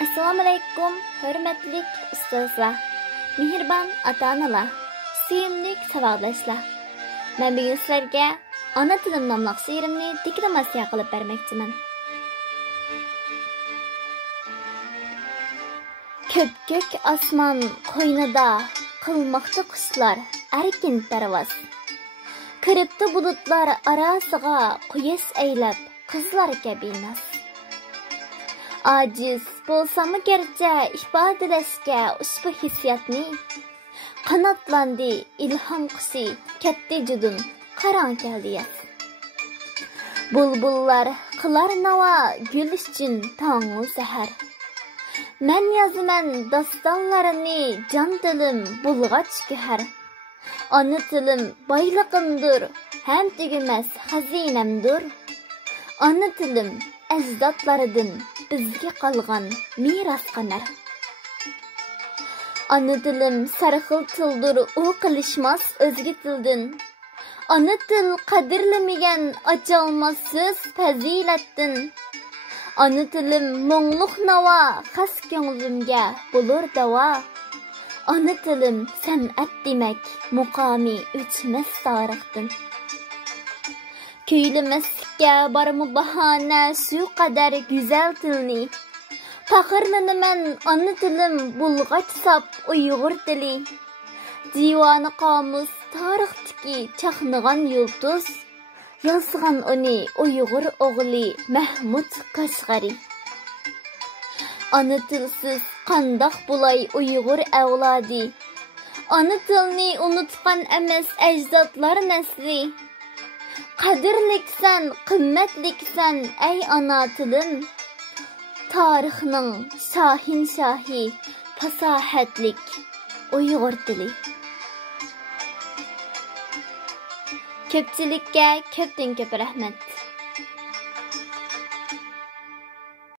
Assalamu alaykum, hörmetlik ustozlar, mehriban ata-onalar, suyimli savodashlar. Men bugun sizlarga ona tilim nomli she'rimni deklamatsiya qilib bermoqchiman. Ko'k osmon qo'ynida qilmoqda qushlar erkin parvoz. Kiribdi bulutlar arasiga quyosh aylab qizlar kabi naz. Aciz bo'lsam gerçi ifodalashga ushbu hissiyatni qanotlandi ilhom qushi katta judun qarang keldi. Bulbullar qilar navo gul uchun tong'u sahar. Men yozaman dostonlarini jon dilim bulg'ach go'har. Ona tilim boyliqimdir, ham tugumas xazinamdir. Ona tilim ajdodlaridan bizga qolgan miras qanar. Ana tilim sarxil tildir, u qilishmas o'zga tildan. Ana til qadrlamagan ocholmas so'z fazilatdan. Ana tilim mo'ngluq navo, xas ko'nglimga bo'lur davo. Ana tilim san'at demak, muqomi o'chmas tarixdan. Kuylamaslikka bormi bahona shu qadar go'zal tilni. Faxrlanaman ona tilim bulg'ach sap Uyg'ur tili. Divoni qomus tarixdagi chaqnagan yulduz. Yozgan uni Uyg'ur o'g'li Mahmud Qashqari. Ona tilsiz qandoq bo'lay Uyg'ur avlodi. Ona tilni unutgan emas ajdodlar nasli. Qadrliksan, qimmatliksan ey ana tilim. Tarixning shohi, fasohatlik Uyg'ur tili. Ko'pchilikka ko'pdan ko'p rahmat.